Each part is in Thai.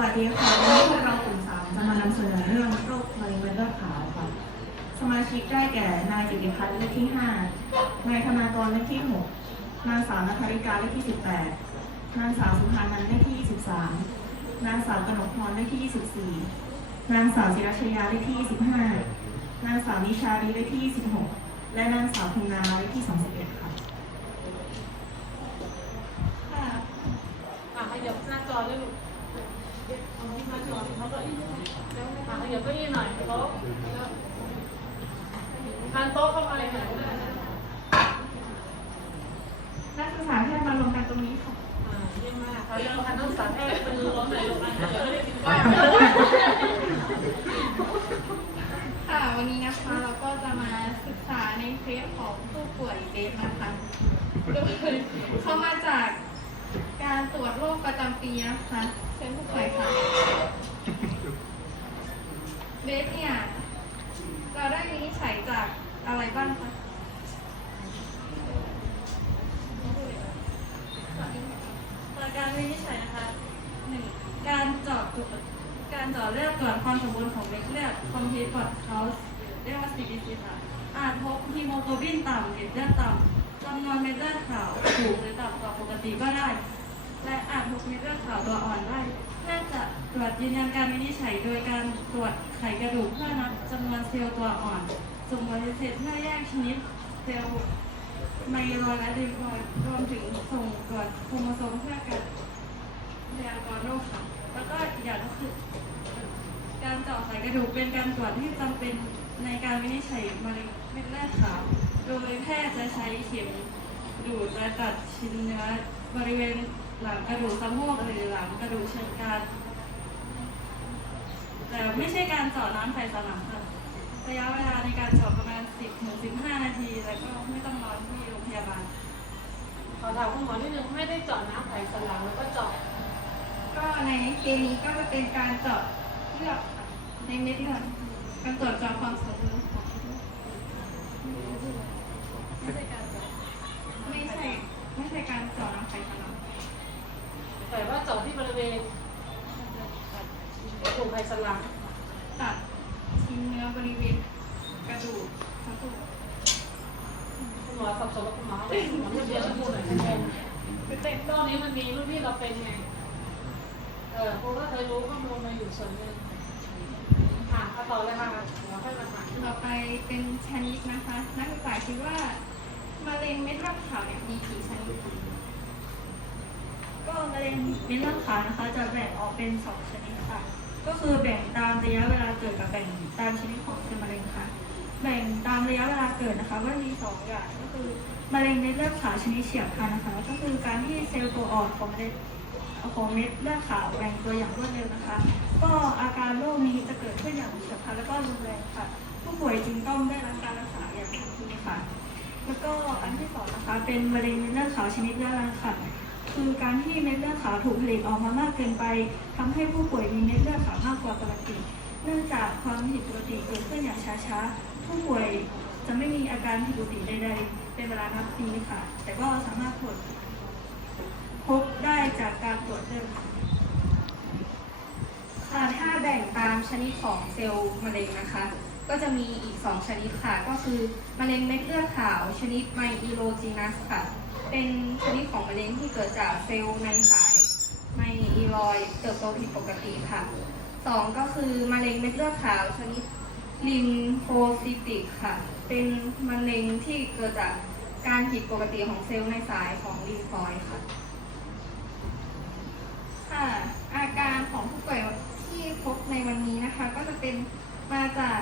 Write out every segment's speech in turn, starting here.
วัสดีค่ะวันนี้พวกเรากลุ่มสามจะมานำเสนอเรื่องโรคมเร็งเม็ดเลือดขาวค่ะ สมาชิกได้แก่นายจิติพัฒน์เลขที่ห้านายธนากรเลขที่หกนางสาวนัทธริกาเลขที่สิบแปดนางสาวสุภานันท์เลขที่ยี่สิบสามนางสาวกนกพรเลขที่ยี่สิบสี่นางสาวจิรชยาเลขที่ยี่สิบห้านางสาวนิชารีเลขที่ยี่สิบหกและนางสาวพุนาเลขที่สองสิบเอ็ดค่ะค่ะขยับหน้าจอด้วยลูก เอาที่หน้าจอเขาก็ยี่หน่อยโต๊ะทานโต๊ะเข้ามาเลยค่ะนักศึกษาแพทย์มารวมกันตรงนี้ค่ะอ่าเยี่ยมมากเขาเรียกว่าทานต้องสาแพทย์เป็นร้อนไหนลูกอะเดี๋ยวไม่ได้กินข้าวค่ะวันนี้นะคะเราก็จะมาศึกษาในเคสของผู้ป่วยเบสนะคะโดยเข้ามาจากการตรวจโรคประจำปีนะคะเชิญผู้ป่วยค่ะ เบสเนี่ย เราได้วินิจฉัยจากอะไรบ้างคะการวินิจฉัยนะคะหนึ่งการเจาะตรวจการเจาะเลือดตรวจความสมบูรณ์ของเม็ดเลือดคอมพิวต์เขาเรียกว่า CBC ค่ะอาจพบฮีโมโกลบินต่ำเม็ดเลือดต่ำจำนวนเม็ดเลือดขาวสูงหรือต่ำกว่าปกติก็ได้ และอาจพบเม็ดเลือดขาวตัวอ่อนได้น่าจะตรวจยืนยันการวินิจฉัยโดยการตร วจไขกระดูกเพื่อนับจำนวนเซลล์ตัวอ่อนสมมติเสร็จเพื่อแยกชนิดเซลล์ไมโลอยด์และลิมฟอยรวมถึงส่งตรวจโครโมโซมเพื่อการพยากรณ์โรคค่ะแล้วก็อีกอย่างก็คือ การเจาะไขกระดูกเป็นการตรวจที่จำเป็นในการวินิจฉัยมะเร็งเม็ดเลือดขาวโดยแพทย์จะใช้เข็มดูดและตัดชิ้นเนื้อบริเวณหลังกระดูกสะโพกหรือหลังกระดูกเชิงกราน แต่ไม่ใช่การเจาะน้ำไขสันหลังค่ะ ระยะเวลาในการเจาะประมาณ 10-15 นาที แล้วก็ไม่ต้องนอนที่โรงพยาบาล ขอถามคุณหมอนิดนึงไม่ได้เจาะน้ำไขสันหลังแล้วก็เจาะก็ในเคมีก็จะเป็นการเจาะเลือดค่ะในเม็ดเลือดการตรวจเจาะความสมดุลของเลือดไม่ใช่การเจาะไม่ใช่ไม่ใช่การเจาะน้ำไขสันหลังแต่ว่าเจาะที่บริเวณกระดูกไข สันหลังตัดชิ้นเนื้อบริเวณกระดูกสะโพกคุณหมอสับสนกับคุณหมอเลยคุณหมอเรียนรู้หน่อยนะคือเต็มตอนนี้มันมีรุ่นที่เราเป็นไง เออเพราะว่าเคยรู้ข้อมูลมาอยู่ส่วนหนึ่งค่ะเอาต่อเลยค่ะหมอค่อยมาถามต่อไปเป็นชนิดนะคะ นักศึกษาคิดว่ามะเร็งเม็ดเลือดขาวเนี่ยมีกี่ชนิดก็มะเร็งเม็ดเลือดขาวนะคะ จะแบ่งออกเป็นสองชนิดค่ะ ก็คือแบ่งตามระยะเวลาเกิดกับแบ่งตามชนิดของเซลล์มะเร็งค่ะ แบ่งตามระยะเวลาเกิดนะคะก็มีสองอย่างก็คือมะเร็งเม็ดเลือดขาวชนิดเฉียบพลันนะคะ ก็คือการที่เซลล์ตัวอ่อนของเม็ดของเม็ดเลือดขาวแบ่งตัวอย่างรวดเร็วนะคะ ก็อาการโรคนี้จะเกิดขึ้นอย่างเฉียบพลันแล้วก็รุนแรงค่ะ ผู้ป่วยจึงต้องได้รับการรักษาอย่างทันทีค่ะ แล้วก็อันที่สองนะคะเป็นมะเร็งเม็ดเลือดขาวชนิดเรื้อรังค่ะ คือการที่เม็ดเลือดขาวถูกผลิตออกมามากเกินไปทำให้ผู้ป่วยมีเม็ดเลือดขาวมากกว่าปกติ เนื่องจากความผิดปกติเกิดขึ้นอย่างช้าๆ ผู้ป่วยจะไม่มีอาการผิดปกติใดๆ เป็นเวลานับปีค่ะ แต่ก็สามารถตรวจพบได้จากการตรวจเลือดค่ะค่ะถ้าแบ่งตามชนิดของเซลล์มะเร็งนะคะ ก็จะมีอีก 2 ชนิดค่ะ ก็คือมะเร็งเม็ดเลือดขาว ชนิดไมอิโลจีนัสค่ะ เป็นชนิดของมะเร็งที่เกิดจากเซลล์ในสายไมอิลอยเติบโตผิดปกติค่ะ 2 ก็คือมะเร็งเม็ดเลือดขาวชนิดลิมโฟซิติกค่ะ เป็นมะเร็งที่เกิดจากการผิดปกติของเซลล์ในสายของลิมฟอยค่ะค่ะอาการของผู้ป่วยที่พบในวันนี้นะคะ ก็จะเป็นมาจาก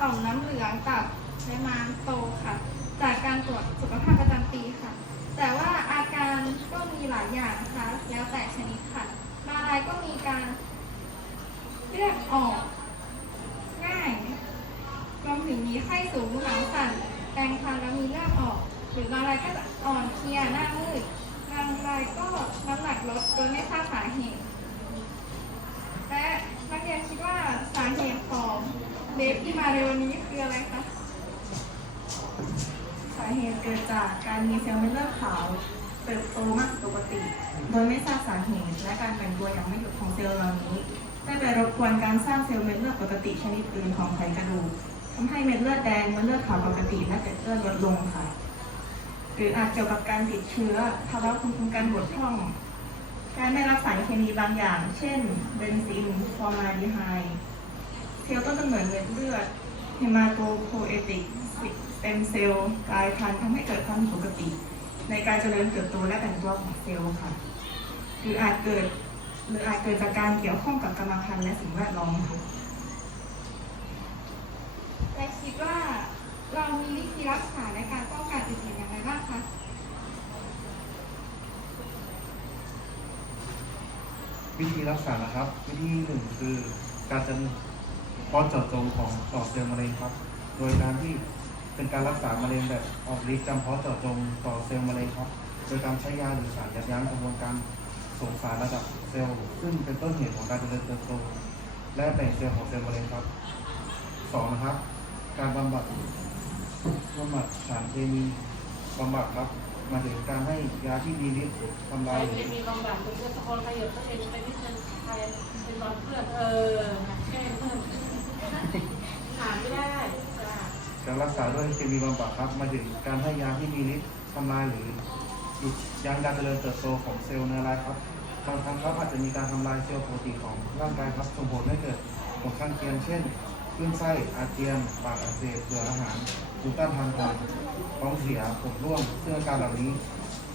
ต่อมน้ำเหลืองตับ และม้ามโตค่ะ จากการตรวจสุขภาพประจำปีค่ะ แต่ว่าอาการก็มีหลายอย่างนะคะแล้วแต่ชนิดค่ะบางรายก็มีการเลือดออกง่ายรวมถึงมีไข้สูงหลังสั่นแปรงฟันแล้วมีเลือดออก หรือบางรายก็จะอ่อนเพลียหน้ามืดบางรายก็น้ำหนักลดโดยไม่ทราบสาเหตุและนักเรียนคิดว่าสาเหตุของเบฟที่มาในวันนี้คืออะไรคะ เหตุเกิดจากการมีเซลล์เม็ดเลือดขาวเติบโตมากกว่าปกติ โดยไม่ทราบสาเหตุและการแบ่งตัวอย่างไม่หยุดของเซลล์เหล่านี้ ได้ไปรบกวนการสร้างเซลล์เม็ดเลือดปกติชนิดอื่นของไขกระดูกทำให้เม็ดเลือดแดงเม็ดเลือดขาวปกติและเกล็ดเลือดลดลงค่ะ หรืออาจเกี่ยวกับการติดเชื้อภาวะภูมิคุ้มกันบกพร่อง การได้รับสารเคมีบางอย่าง เช่น เบนซินฟอร์มาลดีไฮด์เซลล์ต้นกำเนิดเม็ดเลือด ฮมาโตโพเอติกสเต็มเซลล์กลายพันธุ์ทำให้เกิดความผิดปกติ ในการเจริญเติบโตและแบ่งตัวของเซลล์ค่ะ หรืออาจเกิดหรืออาจเกิดจากการเกี่ยวข้องกับกรรมพันธุ์และสิ่งแวดล้อมค่ะและคิดว่าเรามีวิธีรักษาและการป้องกันอื่นๆอย่างไรบ้างคะวิธีรักษานะครับ วิธีหนึ่งคือการจะ เพาะเจาะจงของต่อเซลล์มะเร็งครับ โดยการที่เป็นการรักษามะเร็งแบบออกฤทธิ์จำเพาะเจาะจงต่อเซลล์มะเร็งครับ โดยการใช้ยาหรือสารยับยั้งกระบวนการส่งสารระดับเซลล์ซึ่งเป็นต้นเหตุของการเจริญเติบโตและแบ่งเซลล์ของเซลล์มะเร็งครับสองนะครับ การบำบัดบำบัดสารเคมีบำบัดครับหมายถึงการให้ยาที่มีฤทธิ์ทำใครลายจะมีบำบัดเป็นเพื่อนสกลขยับตัวเองไปนิดนึงใครเป็นบอลเพื่อนเออแก้เพื่อน หาไม่ได้จ้ะการรักษาด้วยเคมีบำบัดครับมาถึงการให้ยาที่มีฤทธิ์ทำลายหรือหยุดยั้งการเจริญเติบโตของเซลล์เนื้อร้ายครับบางครั้งครับอาจจะมีการทำลายเซลล์ปกติของร่างกายครับส่งผลให้เกิดผลข้างเคียงเช่นคลื่นไส้อาเจียนปากอักเสบเบื่ออาหารภูมิต้านทานต่ำท้องเสียผมร่วงซึ่งอาการเหล่านี้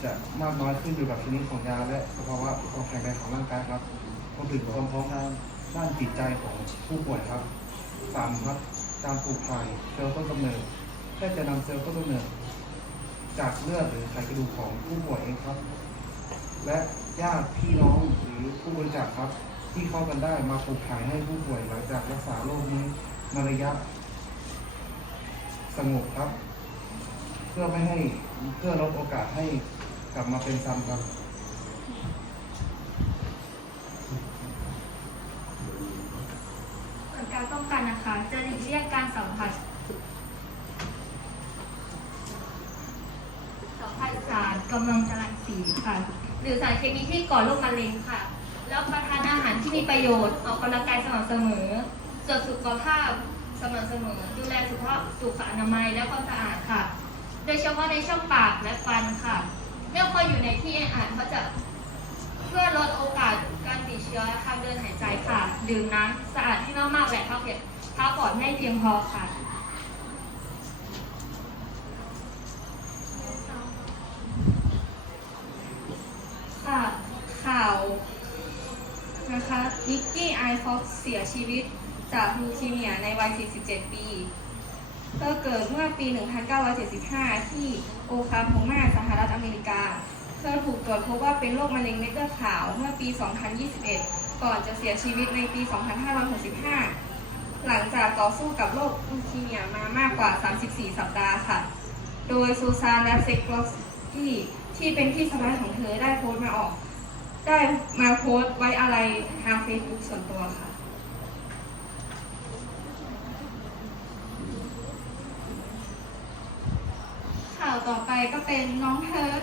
จะมากน้อยขึ้นอยู่กับชนิดของยาและสภาวะความแข็งแรงของร่างกายครับรวมถึงความพร้อมทางด้านจิตใจของผู้ป่วยครับ สามครับการปลูกถ่ายเซลล์ต้นกำเนิดแพทย์จะนำเซลล์ต้นกำเนิดจากเลือดหรือไขกระดูกของผู้ป่วยเองครับ และญาติพี่น้องหรือผู้บริจาคครับ ที่เข้ากันได้มาปลูกถ่ายให้ผู้ป่วยหลังจากรักษาโรคนี้มาระยะ สงบครับ เพื่อไม่ให้เพื่อลดโอกาสให้กลับมาเป็นซ้ำครับ ส่วน กันนะคะ จะหลีกเลี่ยงการสัมผัสสัมผัสสารกำลังจรังสีค่ะ หรือสารเคมีที่ก่อโรคมะเร็งค่ะแล้วประทานอาหารที่มีประโยชน์ออกกำลังกายสม่ำเสมอตรวจสุขภาพสม่ำเสมอ ดูแลสุขภาพสุขอนามัยและความสะอาดค่ะ โดยเฉพาะในช่องปากและฟันค่ะเมื่อคนอยู่ในที่แออัดเขาจะเพื่อลดโอกาส ติดเชื้อทางเดินหายใจค่ะ ดื่มน้ำสะอาดให้มากๆและพักผ่อนพักผ่อนให้เพียงพอค่ะ ค่ะข่าวนะคะนิกกี้ไอฟ็อกเสียชีวิตจากลูคีเมียในวัย 47 ปีเธอเกิดเมื่อปี 1975 ที่โอคลาโฮมาสหรัฐอเมริกา เธอถูกตรวจพบว่าเป็นโรคมะเร็งเม็ดเลือดขาวเมื่อปี 2021 ก่อนจะเสียชีวิตในปี 2565 หลังจากต่อสู้กับโรคลูคีเมียมามากกว่า 34 สัปดาห์ค่ะ โดยซูซานและเซกลอสกี้ที่เป็นพี่สะใภ้ของเธอได้โพสต์มาออก ได้มาโพสต์ไว้อะไรทางเฟซบุ๊กส่วนตัวค่ะข่าวต่อไปก็เป็นน้องเทิร์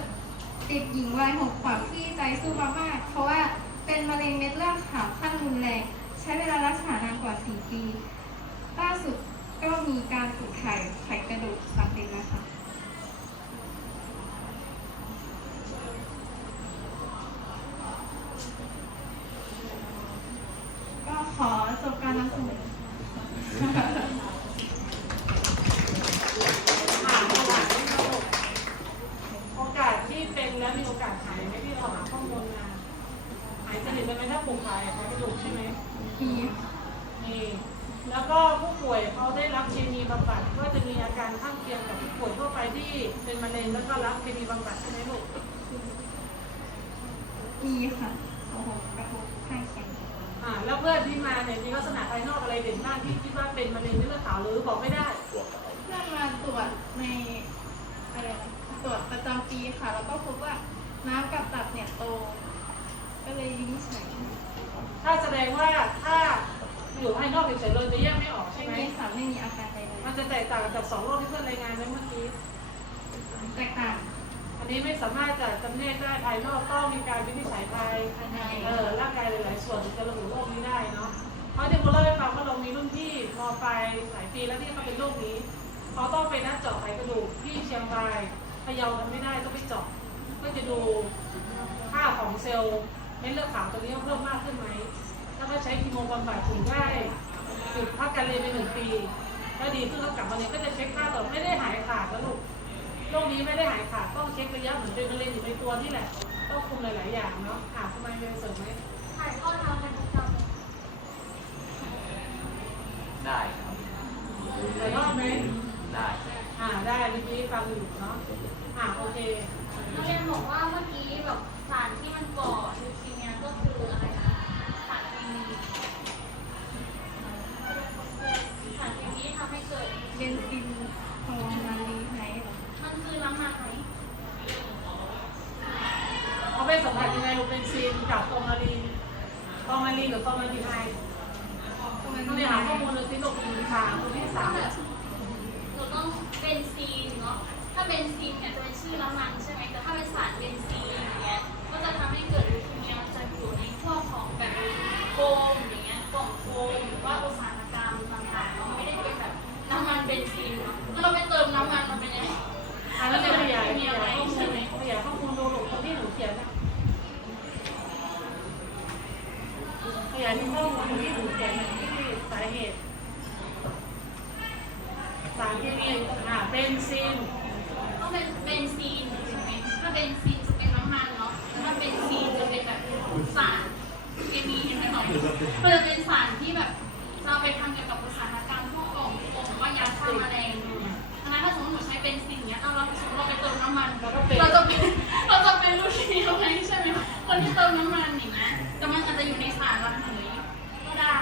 เด็กหญิงวัยหกขวบที่ใจสู้มากๆเพราะว่าเป็นมะเร็งเม็ดเลือดขาวขั้นรุนแรง ใช้เวลารักษานานกว่า 4 ปี ล่าสุดก็มีการปลูกถ่ายไขกระดูกสำเร็จนะขอจบการนำเสนอ หาประวัติให้เขาโอกาสที่เป็นแล้วมีโอกาสหายไหมที่เราหาข้อมูลมาหายสนิทเลยไหม ถ้าปลูกถ่ายเขากระดูกใช่ไหมทีนี่แล้วก็ผู้ป่วยเขาได้รับเคมีบำบัดก็จะมีอาการข้างเคียงกับผู้ป่วยทั่วไปที่เป็นมะเร็งแล้วก็รับเคมีบำบัดใช่ไหมลูกมีค่ะโอ้โหกระทบข้างเคียงอ่าแล้วเพื่อนที่มาเนี่ยมีลักษณะภายนอกอะไรเด่นบ้างที่คิดว่าเป็นมะเร็งเม็ดเลือดขาวหรือบอกไม่ได้ เพื่อนมาตรวจในอะไรนะตรวจประจำปีค่ะ แล้วก็พบว่าน้ำกับตับเนี่ยโต ก็เลยวินิจฉัย ถ้าแสด งว่าถ้าอยู่ภายนอกเฉยๆเลยจะแยกไม่ออกใช่ไม่ไหมมีสารไม่มีอาการใดมันจะแตกต่างจากสองโรคที่เพื่อนรายงานไว้เมื่อกี้ ๆแตกต่างแตอันนี้ไม่สามารถจะจำแนกได้ภายนอกต้องมีการวินิจฉัยภายเออร่างกายหลายๆส่วนถึงจะระบุโรคนี้ได้เนาะเพราะที่ผมเล่าให้ฟังว่าเรามีรุ่นพี่มปลายหลายปีแล้วที่เขาเป็นโรคนี้เขาต้องไปนัดเจาะไขกระดูกที่เชียงรายพะเยาทำไม่ได้ต้องไปเจาะเพื่อจะดูค่าของเซลล์เม็ดเลือดขาวตัวนี้เพิ่มมากขึ้นไหม ถ้าเขาใช้คีโมบำบัดถึงได้หยุดพักการเรียนไปหนึ่งปีแล้วดีขึ้นแล้วกลับมาเรียนก็จะเช็คค่าต่อไม่ได้หายขาดแล้วลูกโรคนี้ไม่ได้หายขาดต้องเช็คระยะเหมือนเป็นมะเร็งอยู่ในตัวนี่แหละ ต้องคุมหลาย ๆ อย่างเนาะหาทำไมเป็นเสริมไหมถ่ายทอดทางพันธุกรรมได้ครับแต่รอบไหมได้อ่าได้เมื่อกี้ฟังอยู่เนาะอ่าโอเคนักเรียนบอกว่าเมื่อกี้แบบสารที่มันก่อลิวคีเมียก็คืออะไรนะสารเคมีสารเคมีที่ทำให้เกิด เบนซินฮอร์มาลีไนท์ มันคือน้ำมันไหม เขาไปสัมผัสยังไงลูกเป็นซีนกับฟอร์มาลีนฟอร์มาลีนหรือฟอร์มาลีนไฮต้องไปหาข้อมูลเลยสิลูกอีกค่ะตัวที่สาม เราต้องเบนซีนเนาะ ถ้าเบนซีนเนี่ยจะเป็นชื่อน้ำมันใช่ไหมแต่ถ้าเป็นสารเบนซีนอย่างเงี้ย ก็จะทำให้เกิดลิวคีเมียมันจะอยู่ในพวกของแบบโฟมอย่างเงี้ยกล่องโฟมหรือว่าอุตสาหกรรมต่างๆเนาะไม่ได้เป็นแบบน้ำมันเบนซีนเนาะถ้าเราไปเติมน้ำมันมันเป็นยังไงอ่าแล้วจะขยายขมียายอะไรข้อมูใช่ลไหมขยายข้อมูลดูลูคนที่หนูเขียนนะขยายข้อมูลที่หนูเขียนนะที่สาเหตุสารเคมีอ่าเบนซินต้อง เป็นเบนซีนใช่ไหมถ้าเบนซีนจะเป็นน้ำมันเนาะแต่ถ้าเบนซีนจะเป็นแบบสารเคมีใช่ไหมคะมันจะเป็นสารที่แบบจะเอาไปทำเกี่ยวกับอุตสาหกรรมพวกกล่องโฟมหรือว่ายาฆ่าแมลงเนี่ยดังนั้นถ้าสมมติหนูใช้เบนซินเนี้ยเอาเราสมมติเราไปเติมน้ำมันเราจะเป็นเราจะเป็นลูกทีมไหมใช่ไหมคนที่เติมน้ำมันอย่างเงี้ยแต่มันอาจจะอยู่ในสารระเหยก็ได้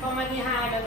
พอมาดีไฮแล้ว